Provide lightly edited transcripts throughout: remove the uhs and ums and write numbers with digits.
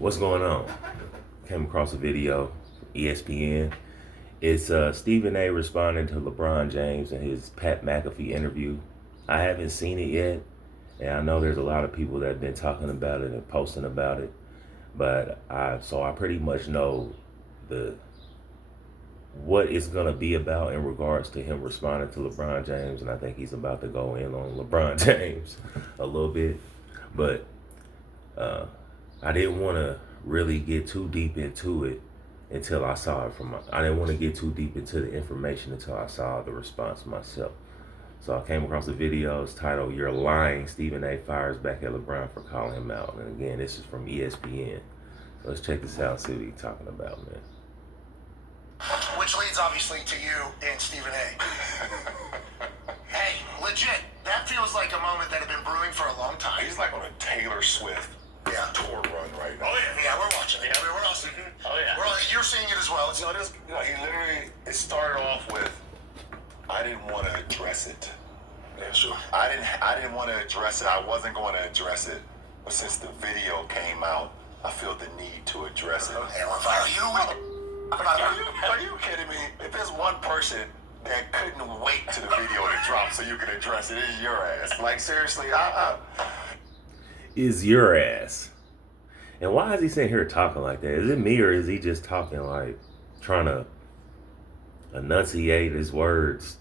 What's going on? Came across a video, ESPN. It's Stephen A. responding to LeBron James in his Pat McAfee interview. I haven't seen it yet, and I know there's a lot of people that have been talking about it and posting about it. But I pretty much know the what it's gonna be about in regards to him responding to LeBron James, and I think he's about to go in on LeBron James a little bit. But uh, I didn't want to really get too deep into it until I saw it I didn't want to get too deep into the information until I saw the response myself. So I came across a video. It's titled "You're Lying." Stephen A. fires back at LeBron for calling him out. And again, this is from ESPN. So let's check this out. See what he's talking about, man. Which leads obviously to you and Stephen A. Hey, legit, that feels like a moment that had been brewing for a long time. He's like on a Taylor Swift tour run right now. Oh yeah, we're watching it. We're also, Oh yeah. You're seeing it as well. He literally, it started off with, I didn't want to address it. Yeah, sure. I didn't want to address it. I wasn't going to address it. But since the video came out, I feel the need to address it. Hey, Are you kidding me? If there's one person that couldn't wait to the video to drop so you can address it, it's your ass. Like, seriously, Is your ass. And why is he sitting here talking like that? Is it me, or is he just talking like trying to enunciate his words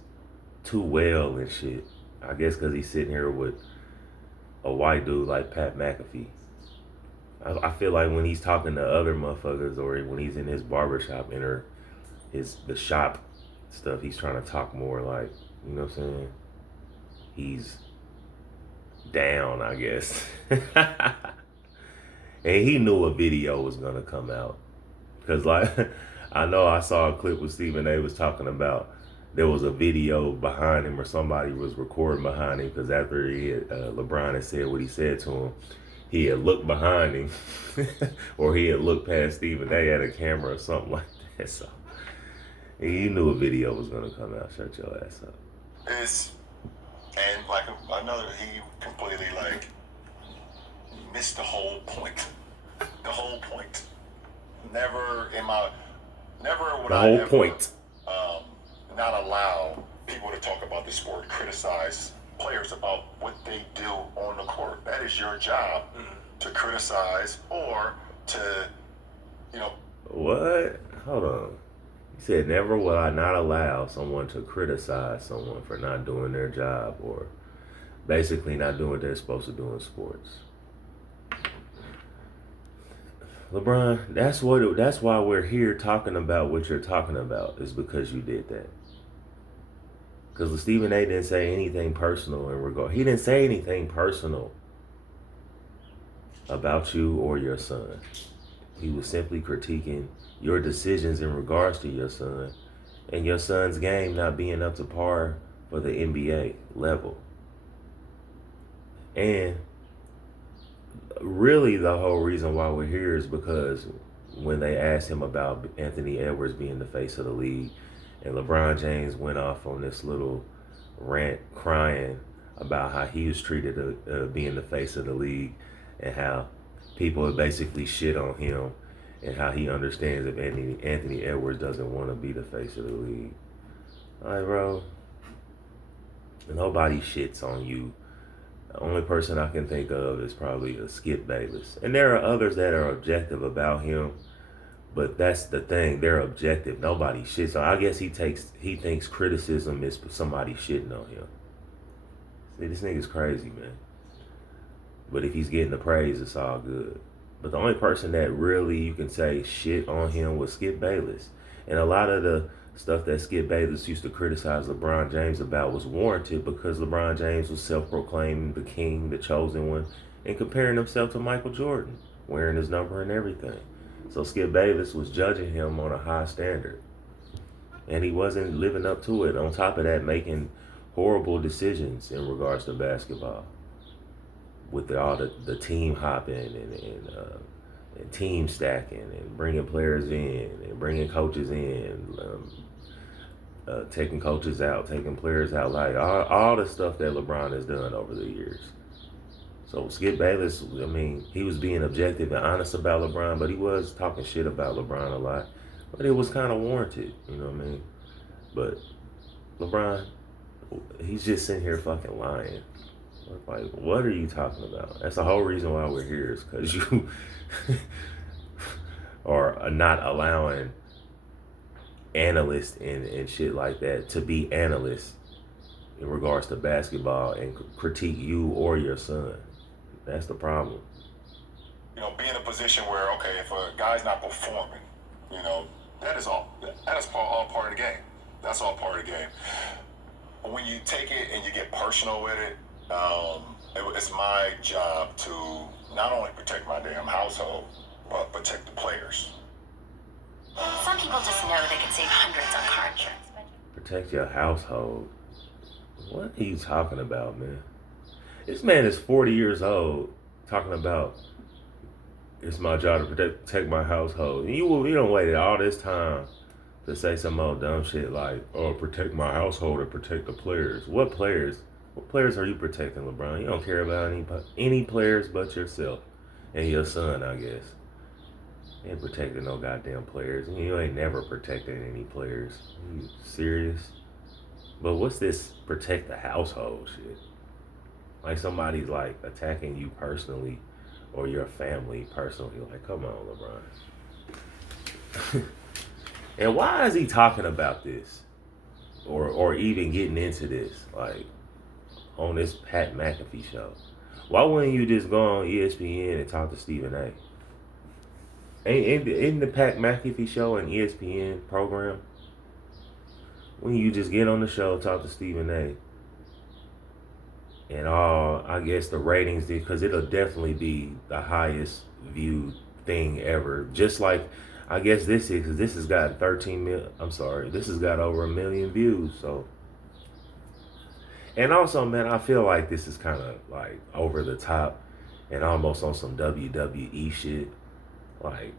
too well and shit? I guess because he's sitting here with a white dude like Pat McAfee. I feel like when he's talking to other motherfuckers, or when he's in his barbershop or the shop stuff, he's trying to talk more like, you know what I'm saying? He's down, I guess. And he knew a video was gonna come out, because like I know I saw a clip where Stephen A. was talking about there was a video behind him, or somebody was recording behind him, because after LeBron had said what he said to him, he had looked behind him or he had looked past Stephen A. at a camera or something like that. So he knew a video was gonna come out. Shut your ass up. And like another, he completely like missed the whole point. The whole point. Never would The I whole ever, point. not allow people to talk about the sport, criticize players about what they do on the court. That is your job, to criticize or to, What? Hold on. He said, never will I not allow someone to criticize someone for not doing their job, or basically not doing what they're supposed to do in sports. LeBron, that's why we're here talking about what you're talking about, is because you did that. Because Stephen A. didn't say anything personal in regard. He didn't say anything personal about you or your son. He was simply critiquing your decisions in regards to your son, and your son's game not being up to par for the NBA level. And really the whole reason why we're here is because when they asked him about Anthony Edwards being the face of the league, and LeBron James went off on this little rant crying about how he was treated being the face of the league, and how people would basically shit on him, and how he understands if Anthony Edwards doesn't want to be the face of the league. All right, bro. Nobody shits on you. The only person I can think of is probably Skip Bayless. And there are others that are objective about him, but that's the thing. They're objective. Nobody shits on. I guess he thinks criticism is somebody shitting on him. See, this nigga's crazy, man. But if he's getting the praise, it's all good. But the only person that really you can say shit on him was Skip Bayless. And a lot of the stuff that Skip Bayless used to criticize LeBron James about was warranted, because LeBron James was self-proclaimed the king, the chosen one, and comparing himself to Michael Jordan, wearing his number and everything. So Skip Bayless was judging him on a high standard, and he wasn't living up to it. On top of that, making horrible decisions in regards to basketball, with all the team hopping and team stacking and bringing players in and bringing coaches in, taking coaches out, taking players out, like all the stuff that LeBron has done over the years. So Skip Bayless, I mean, he was being objective and honest about LeBron, but he was talking shit about LeBron a lot. But it was kind of warranted, you know what I mean? But LeBron, he's just sitting here fucking lying. Like, what are you talking about? That's the whole reason why we're here is because you are not allowing analysts and shit like that to be analysts in regards to basketball and critique you or your son. That's the problem. You know, be in a position where, okay, if a guy's not performing, you know, that is all part of the game. That's all part of the game. But when you take it and you get personal with it, it's my job to not only protect my damn household, but protect the players. Some people just know they can save hundreds on car insurance. Protect your household. What are you talking about, man? This man is 40 years old talking about it's my job to protect my household. And you don't wait all this time to say some old dumb shit like, oh, protect my household and protect the players. What players? What players are you protecting, LeBron? You don't care about any players but yourself and your son, I guess. You ain't protecting no goddamn players. You ain't never protected any players. Are you serious? But what's this protect the household shit? Like somebody's like attacking you personally or your family personally. Like, come on, LeBron. And why is he talking about this? Or even getting into this? Like, on this Pat McAfee show. Why wouldn't you just go on ESPN and talk to Stephen A? Ain't the Pat McAfee show an ESPN program? When you just get on the show, talk to Stephen A. And I guess the ratings, because it'll definitely be the highest viewed thing ever. Just like, I guess this is, because this has got 13 million, this has got over 1 million views, so. And also, man, I feel like this is kind of like over the top and almost on some WWE shit. Like,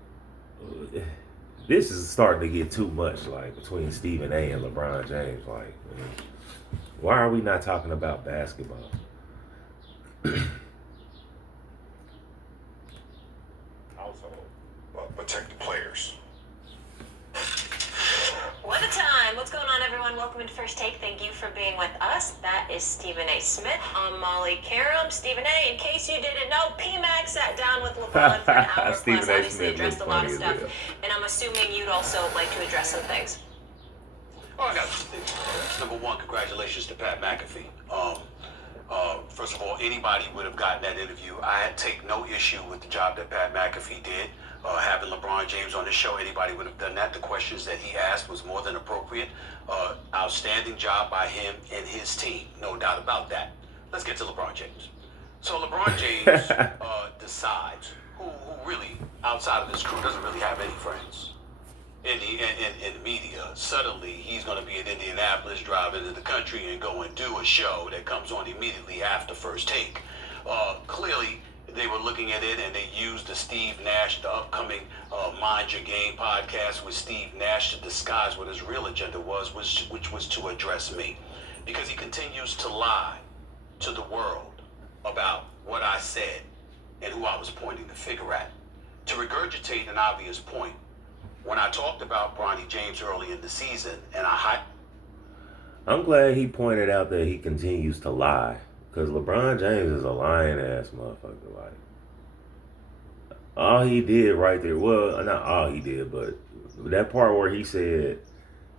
this is starting to get too much, like, between Stephen A. and LeBron James. Like, why are we not talking about basketball? Household, but protect the players. What a time. What's going on, everyone? Welcome to First Take. Thank you for being with us. That is Stephen A. Smith. I'm Molly Karam. Stephen A., in case you didn't know, P-Mac sat down with LeBron for an hour Stephen plus, A. obviously Smith addressed a looked lot of funny stuff. as hell. And I'm assuming you'd also like to address some things. Oh, I got some things. Number one, congratulations to Pat McAfee. First of all, anybody would have gotten that interview. I take no issue with the job that Pat McAfee did. Having LeBron James on the show, anybody would have done that. The questions that he asked was more than appropriate. Outstanding job by him and his team, no doubt about that. Let's get to LeBron James. So LeBron James decides who really, outside of his crew, doesn't really have any friends. In the media, suddenly he's going to be in Indianapolis, drive into the country and go and do a show that comes on immediately after First Take. Clearly, they were looking at it and they used the Steve Nash, the upcoming Mind Your Game podcast with Steve Nash to disguise what his real agenda was, which was to address me. Because he continues to lie to the world about what I said and who I was pointing the finger at. To regurgitate an obvious point, when I talked about Bronny James early in the season, and I'm glad he pointed out that he continues to lie. Because LeBron James is a lying ass motherfucker. Like, all he did right there, well, not all he did, but that part where he said,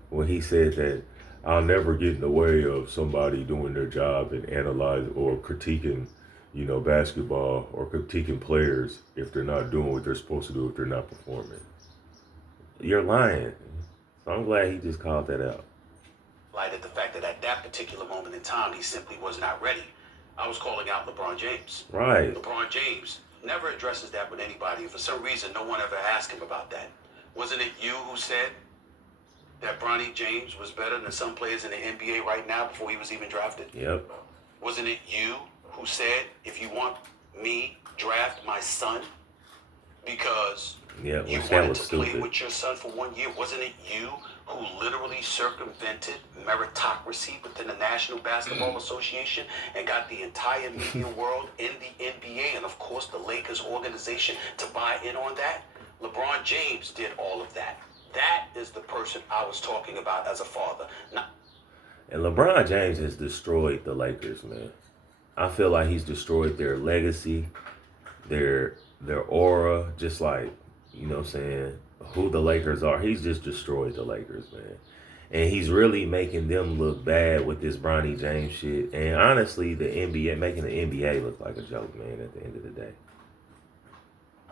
when he said that I'll never get in the way of somebody doing their job and analyzing or critiquing, basketball or critiquing players if they're not doing what they're supposed to do, if they're not performing. You're lying. So I'm glad he just called that out. highlighted the fact that at that particular moment in time, he simply was not ready. I was calling out LeBron James. Right. LeBron James never addresses that with anybody. For some reason, no one ever asked him about that. Wasn't it you who said that Bronny James was better than some players in the NBA right now before he was even drafted? Yep. Wasn't it you who said, if you want me, draft my son? Because Yeah, You which that wanted was to play stupid. with your son for 1 year. Wasn't it you who literally circumvented meritocracy within the National Basketball Association and got the entire media world in the NBA and, of course, the Lakers organization to buy in on that? LeBron James did all of that. That is the person I was talking about as a father. Now, And LeBron James has destroyed the Lakers, man. I feel like he's destroyed their legacy, their aura, just like, you know what I'm saying, who the Lakers are. He's just destroyed the Lakers, man. And he's really making them look bad with this Bronny James shit. And honestly, the NBA, making the NBA look like a joke, man, at the end of the day.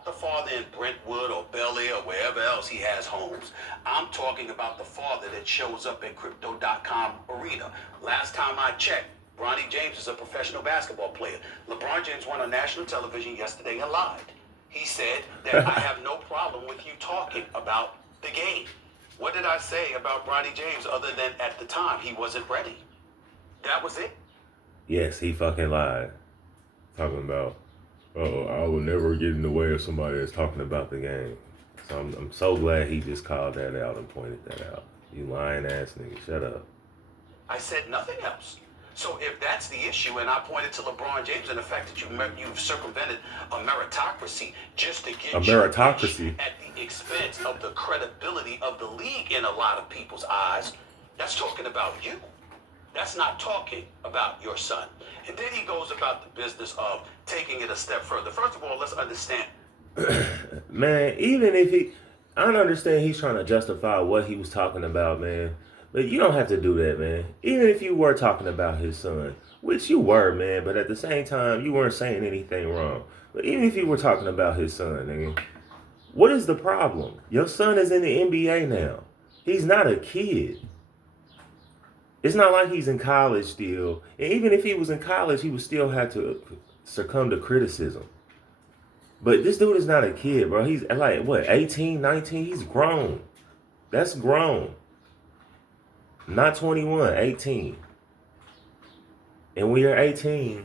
the father in Brentwood or Bel Air or wherever else he has homes. I'm talking about the father that shows up at Crypto.com arena. Last time I checked, Bronny James is a professional basketball player. LeBron James went on national television yesterday and lied. He said that I have no problem with you talking about the game. What did I say about Bronny James other than at the time he wasn't ready? That was it. Yes, he fucking lied. Talking about, oh, I will never get in the way of somebody that's talking about the game. So I'm so glad he just called that out and pointed that out. You lying ass nigga, shut up. I said nothing else. So if that's the issue, and I pointed to LeBron James and the fact that you've circumvented a meritocracy just to get A meritocracy at the expense of the credibility of the league in a lot of people's eyes, that's talking about you. That's not talking about your son. And then he goes about the business of taking it a step further. First of all, let's understand. Man, even if I don't understand he's trying to justify what he was talking about, man. But you don't have to do that, man. Even if you were talking about his son, which you were, man, but at the same time, you weren't saying anything wrong. But even if you were talking about his son, nigga, what is the problem? Your son is in the NBA now. He's not a kid. It's not like he's in college still. And even if he was in college, he would still have to succumb to criticism. But this dude is not a kid, bro. He's like, what, 18, 19? He's grown. That's grown. Not 21, 18. And when you're 18,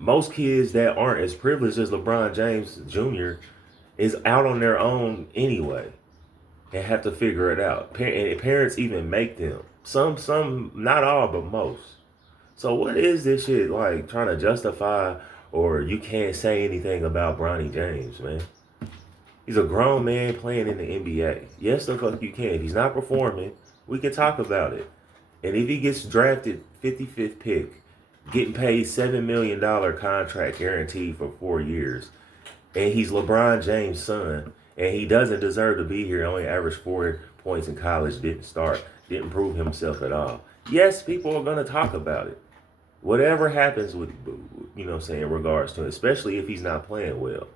most kids that aren't as privileged as LeBron James Jr. is out on their own anyway and have to figure it out. And parents even make them. Some, not all, but most. So what is this shit like trying to justify, or you can't say anything about Bronny James, man? He's a grown man playing in the NBA. Yes, the fuck you can. If he's not performing, we can talk about it. And if he gets drafted 55th pick, getting paid $7 million contract guaranteed for 4 years, and he's LeBron James' son, and he doesn't deserve to be here, only averaged 4 points in college, didn't start, didn't prove himself at all. Yes, people are going to talk about it. Whatever happens with, you know what I'm saying, in regards to it, especially if he's not playing well.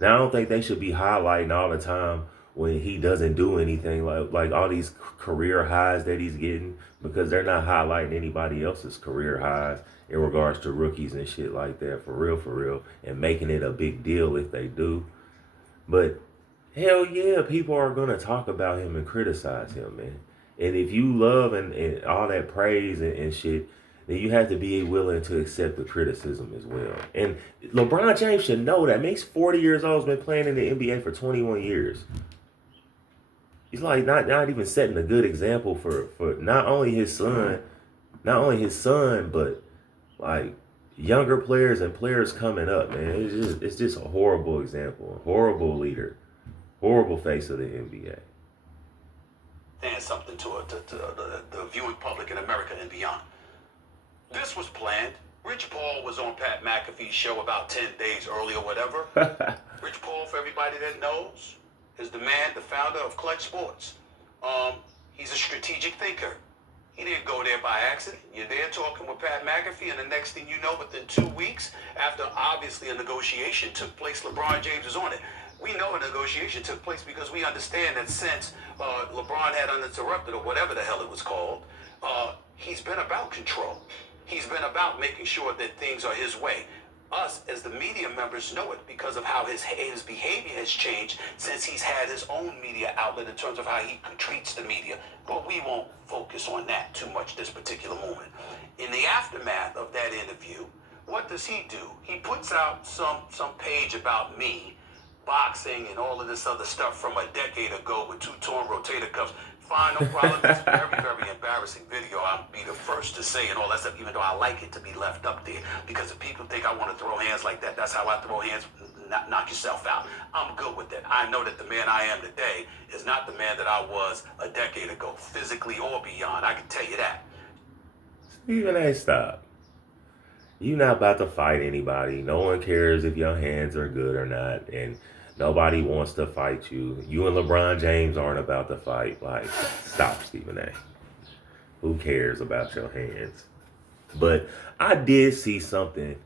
Now, I don't think they should be highlighting all the time when he doesn't do anything, like all these career highs that he's getting, because they're not highlighting anybody else's career highs in regards to rookies and shit like that, for real, and making it a big deal if they do. But hell yeah, people are going to talk about him and criticize him, man. And if you love and all that praise and shit, then you have to be willing to accept the criticism as well. And LeBron James should know that. He's 40 years old, has been playing in the NBA for 21 years. He's like not even setting a good example for not only his son, but like younger players and players coming up, man. It's just a horrible example, a horrible leader, horrible face of the NBA. And something to the viewing public in America and beyond. This was planned. Rich Paul was on Pat McAfee's show about 10 days early or whatever. Rich Paul, for everybody that knows, is the man, the founder of Clutch Sports. He's a strategic thinker. He didn't go there by accident. You're there talking with Pat McAfee, and the next thing you know, within 2 weeks, after obviously a negotiation took place, LeBron James is on it. We know a negotiation took place because we understand that since LeBron had uninterrupted, or whatever the hell it was called, he's been about control. He's been about making sure that things are his way. Us, as the media members, know it because of how his behavior has changed since he's had his own media outlet in terms of how he treats the media. But we won't focus on that too much this particular moment. In the aftermath of that interview, what does he do? He puts out some page about me, boxing and all of this other stuff from a decade ago with 2 torn rotator cuffs. Fine, no problem. It's a very, very embarrassing video. I'll be the first to say and all that stuff, even though I like it to be left up there. Because if people think I want to throw hands like that, that's how I throw hands. Knock yourself out. I'm good with that. I know that the man I am today is not the man that I was a decade ago, physically or beyond. I can tell you that. Stephen A, stop. You're not about to fight anybody. No one cares if your hands are good or not. And nobody wants to fight you. You and LeBron James aren't about to fight. Like, stop, Stephen A. Who cares about your hands? But I did see something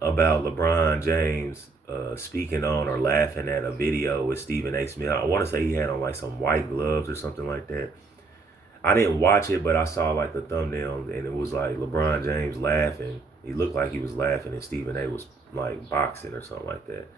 about LeBron James speaking on or laughing at a video with Stephen A. Smith. I want to say he had on like some white gloves or something like that. I didn't watch it, but I saw like the thumbnail and it was like LeBron James laughing. He looked like he was laughing and Stephen A. was like boxing or something like that.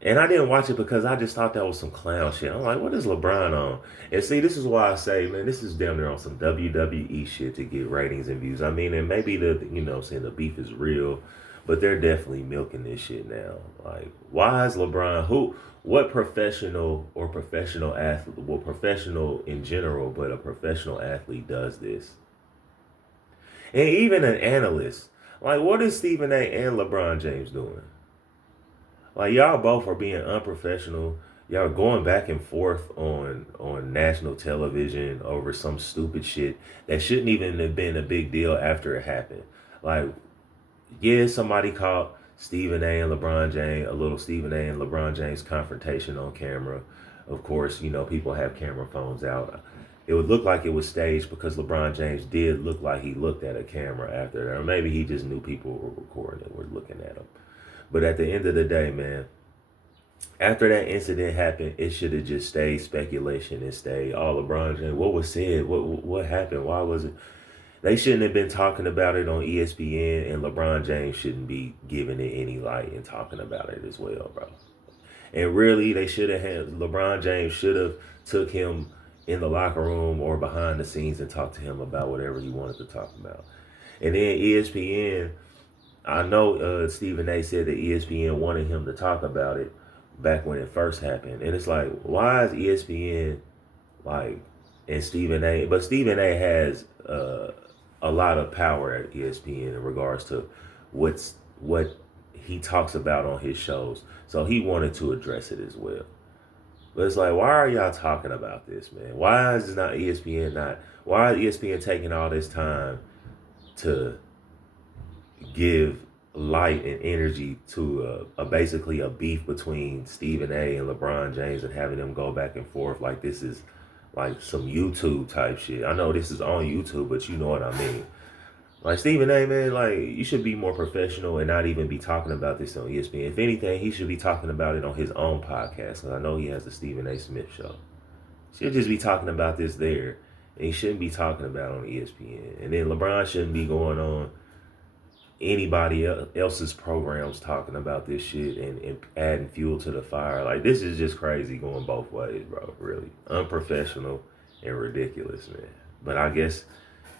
And I didn't watch it because I just thought that was some clown shit. I'm like, what is LeBron on? And see, this is why I say, man, this is damn near on some WWE shit to get ratings and views. I mean, and maybe the beef is real, but they're definitely milking this shit now. Like, why is LeBron, what professional athlete, well, professional in general, but a professional athlete does this? And even an analyst, like, what is Stephen A. and LeBron James doing? Like, y'all both are being unprofessional. Y'all are going back and forth on national television over some stupid shit that shouldn't even have been a big deal after it happened. Like, yeah, somebody caught Stephen A. and LeBron James, a little Stephen A. and LeBron James confrontation on camera. Of course, people have camera phones out. It would look like it was staged because LeBron James did look like he looked at a camera after that. Or maybe he just knew people were recording and were looking at him. But at the end of the day, man, after that incident happened, it should have just stayed speculation and stayed, oh, LeBron James, what was said? What happened? Why was it? They shouldn't have been talking about it on ESPN, and LeBron James shouldn't be giving it any light and talking about it as well, bro. And really, they should have LeBron James should have took him in the locker room or behind the scenes and talked to him about whatever he wanted to talk about. And then ESPN, I know Stephen A. said that ESPN wanted him to talk about it back when it first happened. And it's like, why is ESPN like, and Stephen A. But Stephen A. has a lot of power at ESPN in regards to what he talks about on his shows. So he wanted to address it as well. But it's like, why are y'all talking about this, man? Why is why is ESPN taking all this time to give light and energy to basically a beef between Stephen A. and LeBron James and having them go back and forth like this is like some YouTube type shit? I know this is on YouTube, but you know what I mean. Like, Stephen A, man, like, you should be more professional and not even be talking about this on ESPN. If anything, he should be talking about it on his own podcast. Because I know he has the Stephen A. Smith show. He should just be talking about this there. And he shouldn't be talking about it on ESPN. And then LeBron shouldn't be going on anybody else's programs talking about this shit and adding fuel to the fire. Like, this is just crazy going both ways, bro. Really. Unprofessional and ridiculous, man. But I guess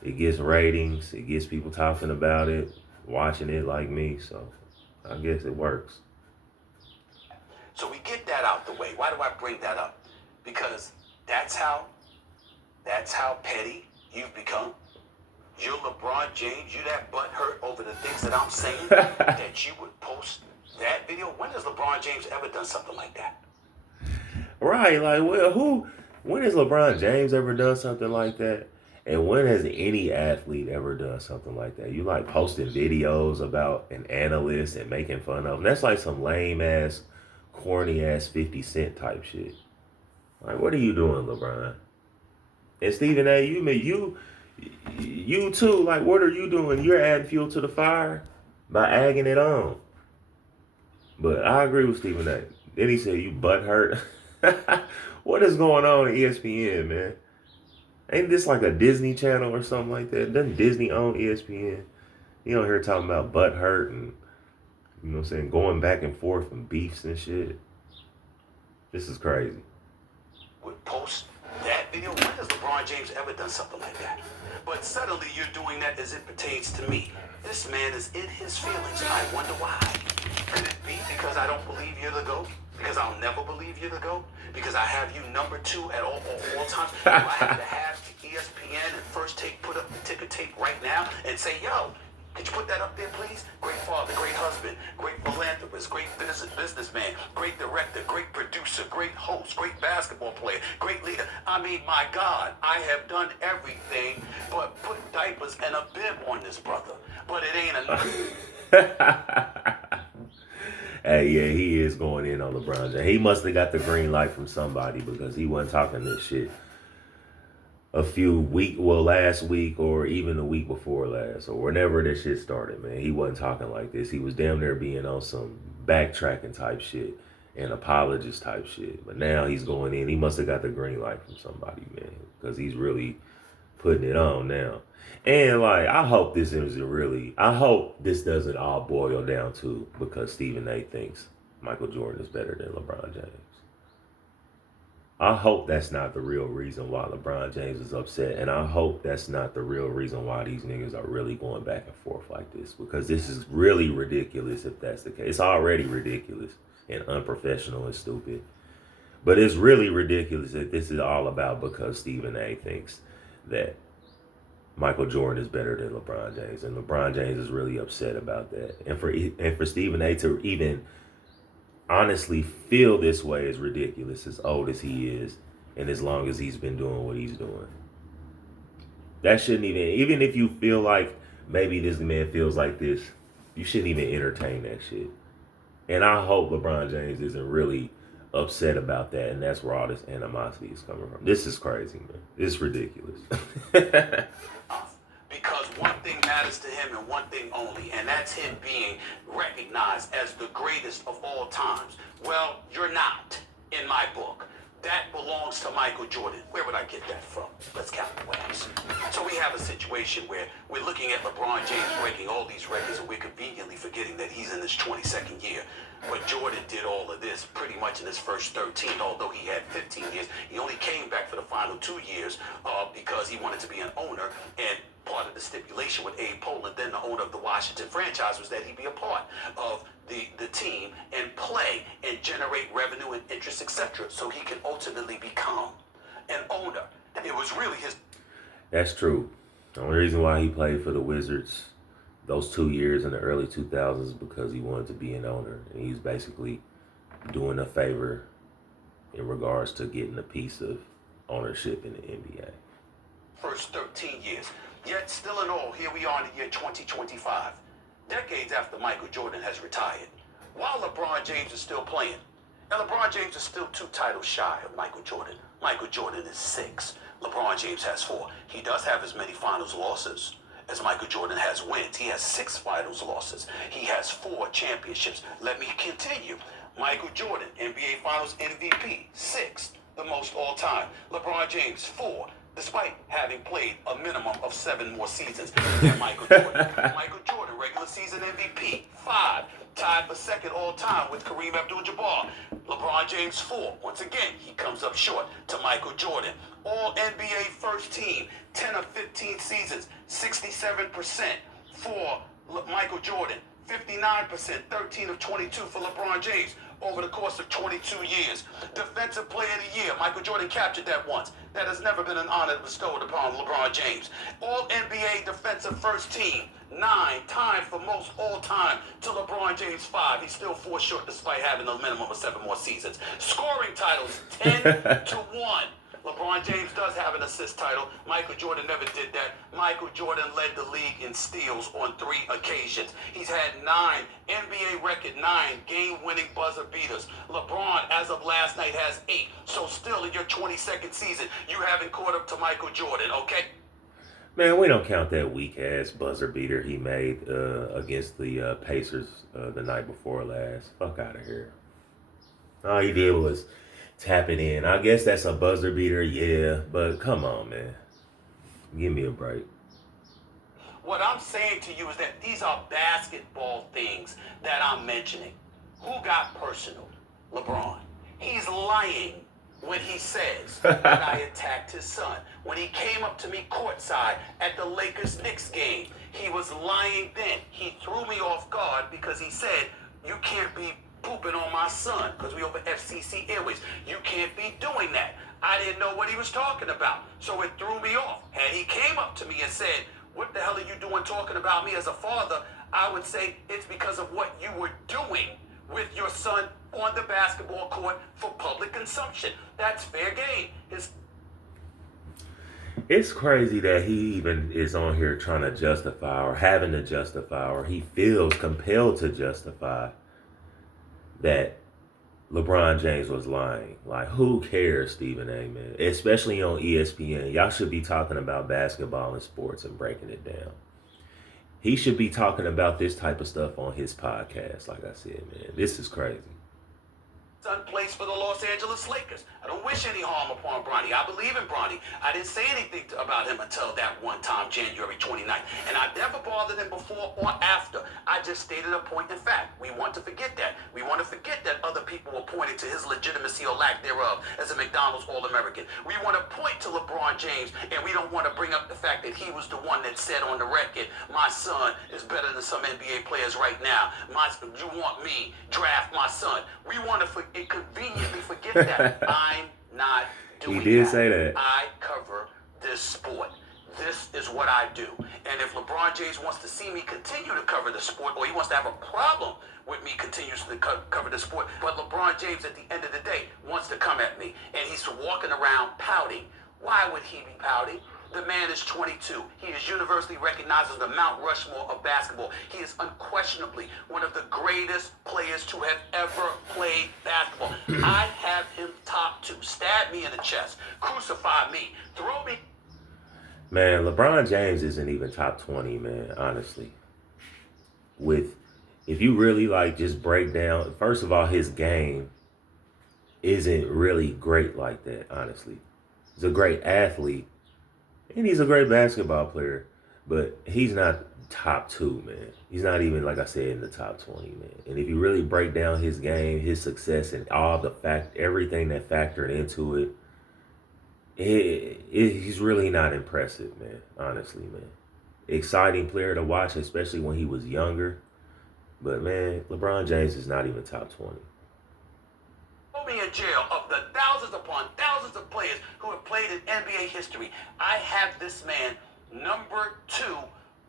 it gets ratings. It gets people talking about it, watching it like me. So I guess it works. So we get that out the way. Why do I bring that up? Because that's how petty you've become. You're LeBron James. You that butt hurt over the things that I'm saying that you would post that video. When has LeBron James ever done something like that? Right. Like, well, when has LeBron James ever done something like that? And when has any athlete ever done something like that? You like posting videos about an analyst and making fun of them. That's like some lame ass, corny ass 50 Cent type shit. Like, what are you doing, LeBron? And Stephen A, you too, like, what are you doing? You're adding fuel to the fire by egging it on. But I agree with Stephen A. Then he said, you butt hurt. What is going on at ESPN, man? Ain't this like a Disney channel or something like that? Doesn't Disney own ESPN? You don't hear talking about butt hurt and, you know what I'm saying, going back and forth and beefs and shit. This is crazy. Would post that video? When has LeBron James ever done something like that? But suddenly you're doing that as it pertains to me. This man is in his feelings. I wonder why. Could it be because I don't believe you're the GOAT? believe you're the GOAT? Because I have you number 2 at all times. Do I have to have ESPN and First Take put up the ticker tape right now and say, yo, could you put that up there, please? Great father, great husband, great philanthropist, great businessman, great director, great producer, great host, great basketball player, great leader. I mean, my God, I have done everything but put diapers and a bib on this brother. But it ain't enough. Hey, yeah, he is going in on LeBron James. He must have got the green light from somebody because he wasn't talking this shit last week or even the week before last or whenever this shit started, man. He wasn't talking like this. He was damn near being on some backtracking type shit and apologist type shit. But now he's going in. He must have got the green light from somebody, man, because he's really putting it on now. And like, I hope this doesn't all boil down to because Stephen A thinks Michael Jordan is better than LeBron James. I hope that's not the real reason why LeBron James is upset. And I hope that's not the real reason why these niggas are really going back and forth like this. Because this is really ridiculous if that's the case. It's already ridiculous and unprofessional and stupid. But it's really ridiculous that this is all about because Stephen A thinks that Michael Jordan is better than LeBron James. And LeBron James is really upset about that. And for Stephen A to even honestly feel this way is ridiculous, as old as he is and as long as he's been doing what he's doing. That shouldn't even if you feel like maybe this man feels like this, you shouldn't even entertain that shit. And I hope LeBron James isn't really upset about that, and that's where all this animosity is coming from. This is crazy, man. It's ridiculous. Because one thing matters to him and one thing only, and that's him being recognized as the greatest of all times. Well, you're not, in my book. That belongs to Michael Jordan. Where would I get that from? Let's count the ways. So we have a situation where we're looking at LeBron James breaking all these records, and we're conveniently forgetting that he's in his 22nd year. But Jordan did all of this pretty much in his first 13, although he had 15 years. He only came back for the final 2 years because he wanted to be an owner, and part of the stipulation with Abe Poland, then the owner of the Washington franchise, was that he be a part of the team and play and generate revenue and interest, etc., so he can ultimately become an owner. It was really his... That's true. The only reason why he played for the Wizards those 2 years in the early 2000s is because he wanted to be an owner. And he's basically doing a favor in regards to getting a piece of ownership in the NBA. First 13 years. Yet still in all, here we are in the year 2025. Decades after Michael Jordan has retired. While LeBron James is still playing. And LeBron James is still 2 titles shy of Michael Jordan. Michael Jordan is 6. LeBron James has 4. He does have as many finals losses as Michael Jordan has wins. He has 6 finals losses. He has 4 championships. Let me continue. Michael Jordan, NBA Finals MVP, 6, the most all time. LeBron James, 4, despite having played a minimum of 7 more seasons than Michael Jordan. Michael Jordan, regular season MVP, 5, tied for second all time with Kareem Abdul-Jabbar. LeBron James, 4. Once again, he comes up short to Michael Jordan. All NBA first team, 10 of 15 seasons, 67% for Michael Jordan, 59%, 13 of 22 for LeBron James over the course of 22 years. Defensive Player of the Year, Michael Jordan captured that once. That has never been an honor bestowed upon LeBron James. All NBA Defensive First Team, 9, tied for most all time to LeBron James, 5. He's still 4 short despite having a minimum of 7 more seasons. Scoring titles, 10 to 1. LeBron James does have an assist title. Michael Jordan never did that. Michael Jordan led the league in steals on 3 occasions. He's had 9 NBA record 9 game-winning buzzer beaters. LeBron, as of last night, has 8. So still in your 22nd season, you haven't caught up to Michael Jordan, okay? Man, we don't count that weak-ass buzzer beater he made against the Pacers the night before last. Fuck out of here. All he did was tap it in. I guess that's a buzzer beater, yeah, but come on, man. Give me a break. What I'm saying to you is that these are basketball things that I'm mentioning. Who got personal? LeBron. He's lying when he says that I attacked his son. When he came up to me courtside at the Lakers-Knicks game, he was lying then. He threw me off guard because he said, you can't be pooping on my son because we over FCC Airways. You can't be doing that. I didn't know what he was talking about, so it threw me off. Had he came up to me and said, what the hell are you doing talking about me as a father? I would say it's because of what you were doing with your son on the basketball court for public consumption. That's fair game. It's crazy that he even is on here trying to justify or having to justify or he feels compelled to justify that LeBron James was lying. Like, who cares, Stephen A, man? Especially on ESPN. Y'all should be talking about basketball and sports and breaking it down. He should be talking about this type of stuff on his podcast. Like I said, man, this is crazy. Son plays for the Los Angeles Lakers. I don't wish any harm upon Bronny. I believe in Bronny. I didn't say anything about him until that one time, January 29th. And I never bothered him before or after. I just stated a point in fact. We want to forget that. We want to forget that other people were pointing to his legitimacy or lack thereof as a McDonald's All-American. We want to point to LeBron James, and we don't want to bring up the fact that he was the one that said on the record, my son is better than some NBA players right now. You want me, draft my son. We want to conveniently forget that. I'm not doing that. He did say that. I cover this sport. This is what I do. And if LeBron James wants to see me continue to cover the sport, or he wants to have a problem with me continuously cover the sport, but LeBron James at the end of the day wants to come at me, and he's walking around pouting. Why would he be pouting? The man is 22. He is universally recognized as the Mount Rushmore of basketball. He is unquestionably one of the greatest players to have ever played basketball. I have him top 2. Stab me in the chest. Crucify me. Throw me. Man, LeBron James isn't even top 20, man, honestly. If you really like just break down, first of all, his game isn't really great like that, honestly. He's a great athlete. And he's a great basketball player, but he's not top 2, man. He's not even, like I said, in the top 20, man. And if you really break down his game, his success, and all everything that factored into it, he's really not impressive, man. Honestly, man. Exciting player to watch, especially when he was younger. But, man, LeBron James is not even top 20. Me in jail of the thousands upon thousands of players who have played in NBA history. I have this man number 2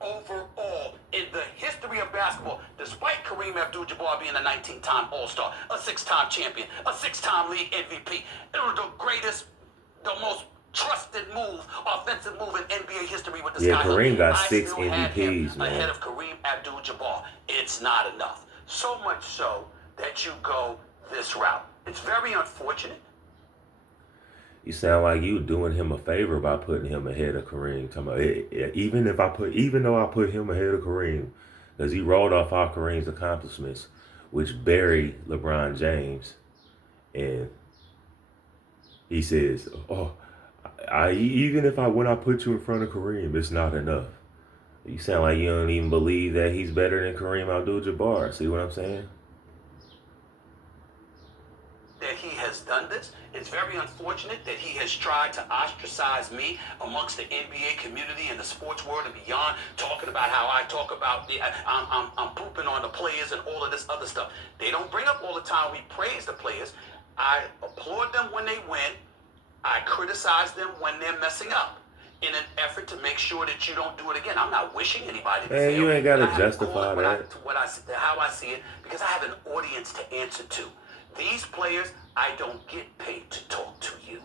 overall in the history of basketball, despite Kareem Abdul-Jabbar being a 19-time All-Star, a 6-time champion, a 6-time league MVP. It was the greatest, the most trusted move, offensive move in NBA history with the Yeah, Skyhook. Kareem got 6 still had MVPs, him man. ahead of Kareem Abdul-Jabbar. It's not enough. So much so that you go this route. It's very unfortunate. You sound like you doing him a favor by putting him ahead of Kareem. Even though I put him ahead of Kareem, because he rolled off all Kareem's accomplishments, which buried LeBron James, and he says, "Oh, when I put you in front of Kareem, it's not enough." You sound like you don't even believe that he's better than Kareem Abdul-Jabbar. See what I'm saying? That he has done this. It's very unfortunate that he has tried to ostracize me amongst the NBA community and the sports world and beyond, talking about how I talk about I'm pooping on the players and all of this other stuff. They don't bring up all the time we praise the players. I applaud them when they win. I criticize them when they're messing up in an effort to make sure that you don't do it again. I'm not wishing anybody to fail. You ain't got to justify that. How I see it, because I have an audience to answer to. These players, I don't get paid to talk to you.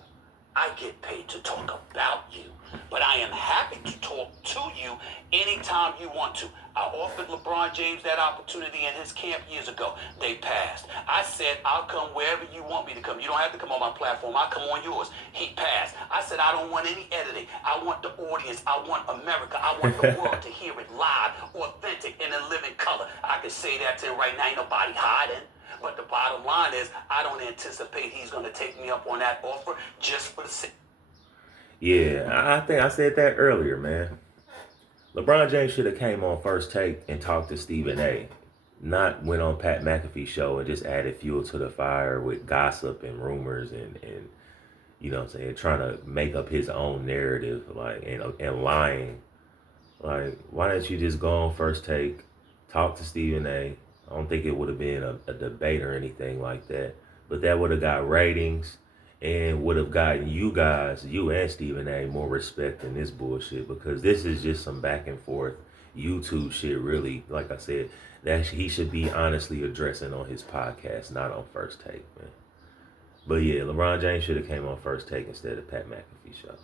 I get paid to talk about you. But I am happy to talk to you anytime you want to. I offered LeBron James that opportunity in his camp years ago. They passed. I said, I'll come wherever you want me to come. You don't have to come on my platform. I'll come on yours. He passed. I said, I don't want any editing. I want the audience. I want America. I want the world to hear it live, authentic, and in living color. I can say that to him right now. Ain't nobody hiding. But the bottom line is, I don't anticipate he's going to take me up on that offer just for the sake. Yeah, I think I said that earlier, man. LeBron James should have came on First Take and talked to Stephen A. Not went on Pat McAfee's show and just added fuel to the fire with gossip and rumors and you know what I'm saying, trying to make up his own narrative, like, and lying. Like, why don't you just go on First Take, talk to Stephen A., I don't think it would have been a debate or anything like that. But that would have got ratings and would have gotten you guys, you and Stephen A, more respect than this bullshit, because this is just some back and forth YouTube shit, really. Like I said, that he should be honestly addressing on his podcast, not on First Take, man. But yeah, LeBron James should have came on First Take instead of Pat McAfee show.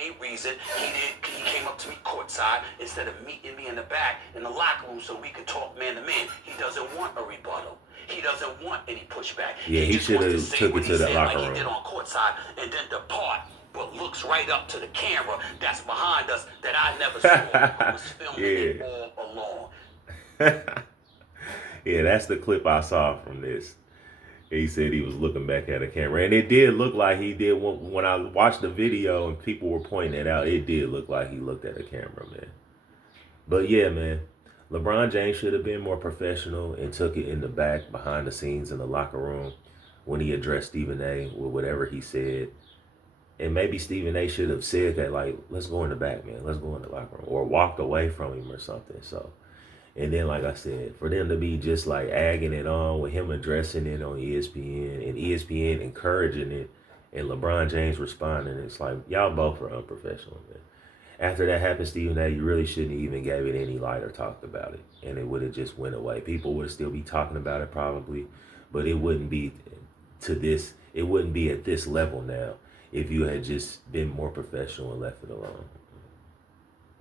Any reason he came up to me courtside instead of meeting me in the back in the locker room so we could talk man to man. He doesn't want a rebuttal. He doesn't want any pushback. Yeah, he just should wants have say took what it he to the said locker like room. he did on courtside and then depart, but looks right up to the camera that's behind us that I never saw. Who was filming it all along. Yeah, that's the clip I saw from this. He said he was looking back at the camera, and it did look like he did. When I watched the video and people were pointing it out, it did look like he looked at the camera, man. But yeah, man, LeBron James should have been more professional and took it in the back, behind the scenes in the locker room, when he addressed Stephen A with whatever he said. And maybe Stephen A should have said that, like, let's go in the back, man. Let's go in the locker room, or walked away from him or something. So. And then, like I said, for them to be just like agging it on with him addressing it on ESPN and ESPN encouraging it and LeBron James responding, it's like, y'all both are unprofessional, man. After that happened, Stephen A, you really shouldn't even gave it any light or talked about it. And it would have just went away. People would still be talking about it probably, but it wouldn't be it wouldn't be at this level now if you had just been more professional and left it alone.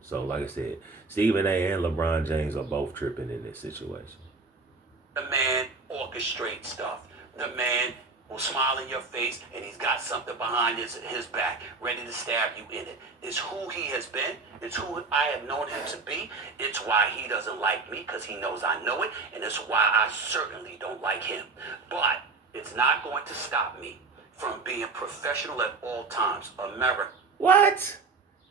So, like I said, Stephen A and LeBron James are both tripping in this situation. The man orchestrates stuff. The man will smile in your face and he's got something behind his back ready to stab you in it. It's who he has been. It's who I have known him to be. It's why he doesn't like me, because he knows I know it. And it's why I certainly don't like him. But it's not going to stop me from being professional at all times. America. What?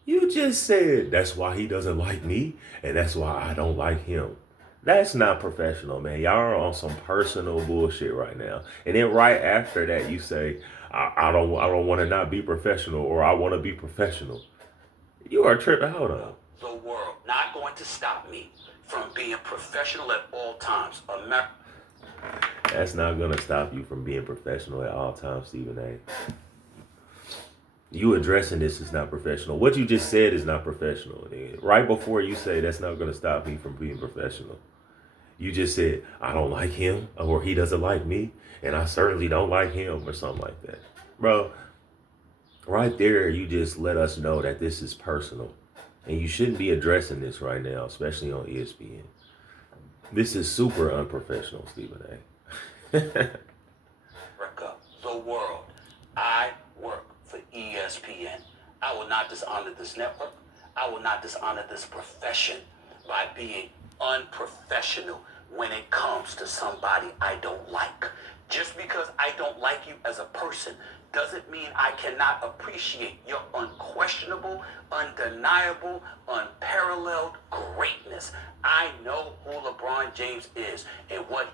You just said that's why he doesn't like me and that's why I don't like him. That's not professional, man. Y'all are on some personal bullshit right now. And then right after that, you say, I don't want to not be professional, or I want to be professional. You are tripping. Hold on. The world not going to stop me from being professional at all times. America. That's not going to stop you from being professional at all times, Stephen A. You addressing this is not professional. What you just said is not professional. Right before you say that's not going to stop me from being professional. You just said, I don't like him, or he doesn't like me, and I certainly don't like him, or something like that. Bro, right there, you just let us know that this is personal. And you shouldn't be addressing this right now, especially on ESPN. This is super unprofessional, Stephen A. America, the world. I work for ESPN. I will not dishonor this network. I will not dishonor this profession by being unprofessional when it comes to somebody I don't like. Just because I don't like you as a person doesn't mean I cannot appreciate your unquestionable, undeniable, unparalleled greatness. I know who LeBron James is and what.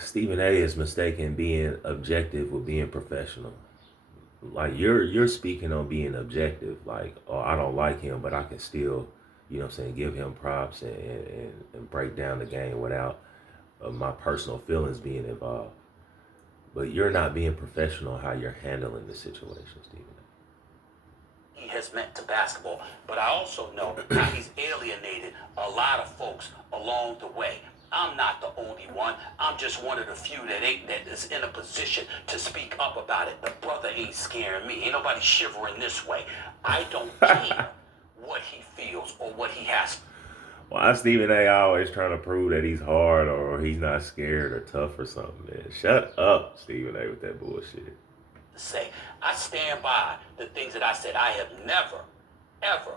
Stephen A is mistaken being objective with being professional. Like you're speaking on being objective, like, oh, I don't like him, but I can still, you know what I'm saying, give him props and break down the game without my personal feelings being involved. But you're not being professional how you're handling the situation, Stephen. He has meant to basketball, but I also know how he's alienated a lot of folks along the way. I'm not the only one. I'm just one of the few that is in a position to speak up about it. The brother ain't scaring me. Ain't nobody shivering this way. I don't care what he feels or what he has. Why Stephen A always trying to prove that he's hard or he's not scared or tough or something, man? Shut up, Stephen A, with that bullshit. Say, I stand by the things that I said. I have never, ever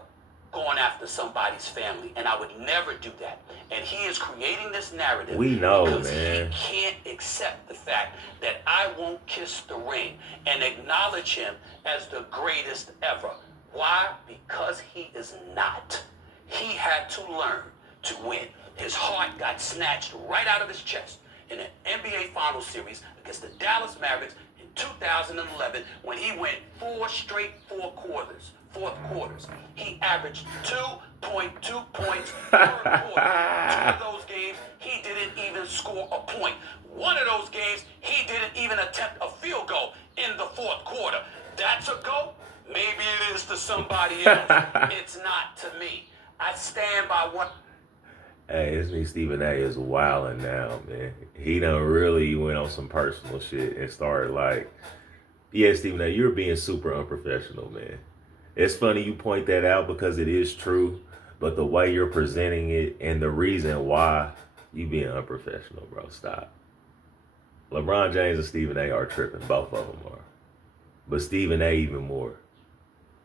going after somebody's family, and I would never do that. And he is creating this narrative. We know, because man. He can't accept the fact that I won't kiss the ring and acknowledge him as the greatest ever. Why? Because he is not. He had to learn to win. His heart got snatched right out of his chest in an NBA Finals series against the Dallas Mavericks in 2011 when he went fourth quarters. He averaged 2.2 points per quarter. Two of those games score a point. One of those games, he didn't even attempt a field goal in the fourth quarter. That's a go? Maybe it is to somebody else. It's not to me. I stand by what... Hey, this nigga Stephen A is wilding now, man. He done really went on some personal shit and started like, yeah, Stephen A, you're being super unprofessional, man. It's funny you point that out because it is true, but the way you're presenting it and the reason why you being unprofessional, bro, stop. LeBron James and Stephen A are tripping. Both of them are. But Stephen A even more.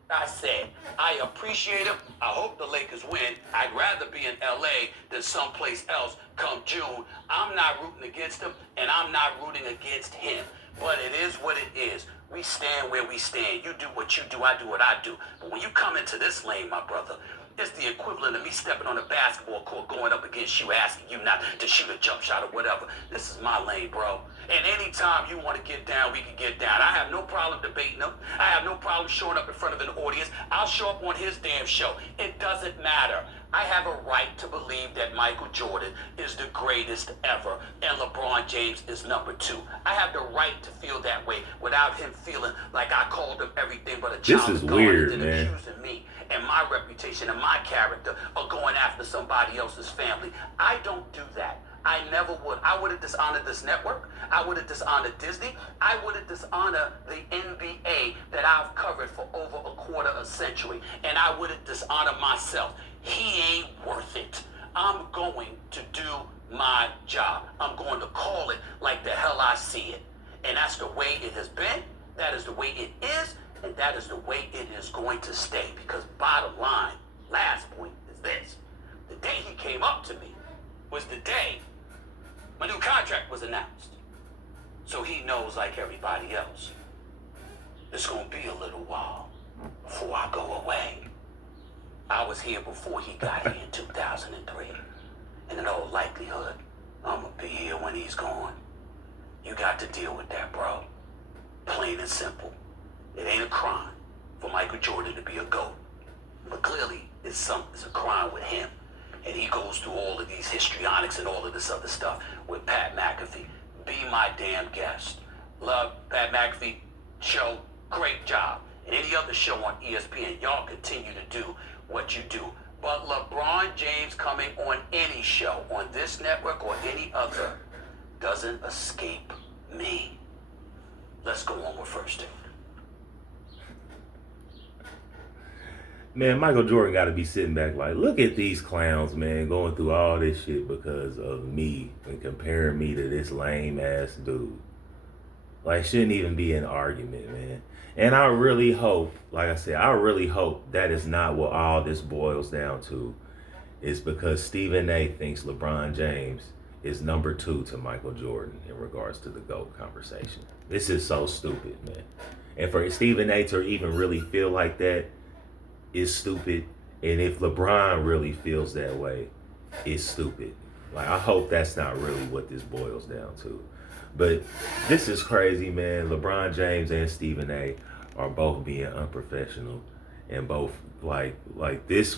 I said, I appreciate him. I hope the Lakers win. I'd rather be in LA than someplace else come June. I'm not rooting against him, and I'm not rooting against him. But it is what it is. We stand where we stand. You do what you do, I do what I do. But when you come into this lane, my brother, it's the equivalent of me stepping on a basketball court, going up against you, asking you not to shoot a jump shot or whatever. This is my lane, bro. And anytime you want to get down, we can get down. I have no problem debating him. I have no problem showing up in front of an audience. I'll show up on his damn show. It doesn't matter. I have a right to believe that Michael Jordan is the greatest ever and LeBron James is number 2. I have the right to feel that way without him feeling like I called him everything but a child This is of God weird, and man. accusing me and my reputation and my character of going after somebody else's family. I don't do that. I never would. I would have dishonored this network. I would have dishonored Disney. I would have dishonored the NBA that I've covered for over a quarter of a century. And I would have dishonored myself. He ain't worth it. I'm going to do my job. I'm going to call it like the hell I see it. And that's the way it has been. That is the way it is. And that is the way it is going to stay. Because bottom line, last point is this. The day he came up to me was the day my new contract was announced. So he knows, like everybody else, it's going to be a little while before I go away. I was here before he got here in 2003. And in all likelihood, I'm going to be here when he's gone. You got to deal with that, bro. Plain and simple. It ain't a crime for Michael Jordan to be a GOAT. But clearly, it's a crime with him. And he goes through all of these histrionics and all of this other stuff with Pat McAfee. Be my damn guest. Love Pat McAfee show. Great job. And any other show on ESPN, y'all continue to do what you do. But LeBron James coming on any show on this network or any other doesn't escape me. Let's go on with First Take. Man, Michael Jordan got to be sitting back like, look at these clowns, man, going through all this shit because of me and comparing me to this lame ass dude. Like, shouldn't even be an argument, man. And I really hope, like I said, I really hope that is not what all this boils down to. It's because Stephen A thinks LeBron James is number 2 to Michael Jordan in regards to the GOAT conversation. This is so stupid, man. And for Stephen A to even really feel like that is stupid. And if LeBron really feels that way, it's stupid. Like, I hope that's not really what this boils down to. But this is crazy, man. LeBron James and Stephen A are both being unprofessional, and both like this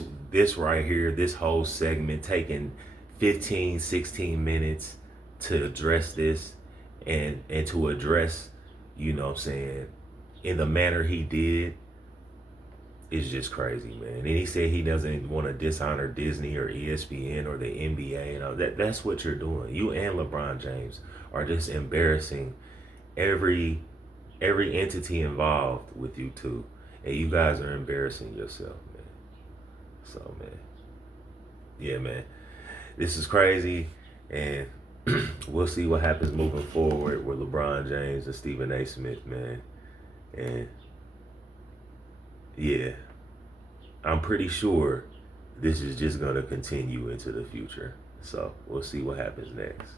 right here, this whole segment taking 15, 16 minutes to address this and to address, you know what I'm saying, in the manner he did is just crazy, man. And he said he doesn't want to dishonor Disney or ESPN or the NBA and all that. That's what you're doing. You and LeBron James are just embarrassing every entity involved with you two. And you guys are embarrassing yourself, man. So, man. Yeah, man. This is crazy. And we'll see what happens moving forward with LeBron James and Stephen A. Smith, man. And yeah, I'm pretty sure this is just going to continue into the future. So we'll see what happens next.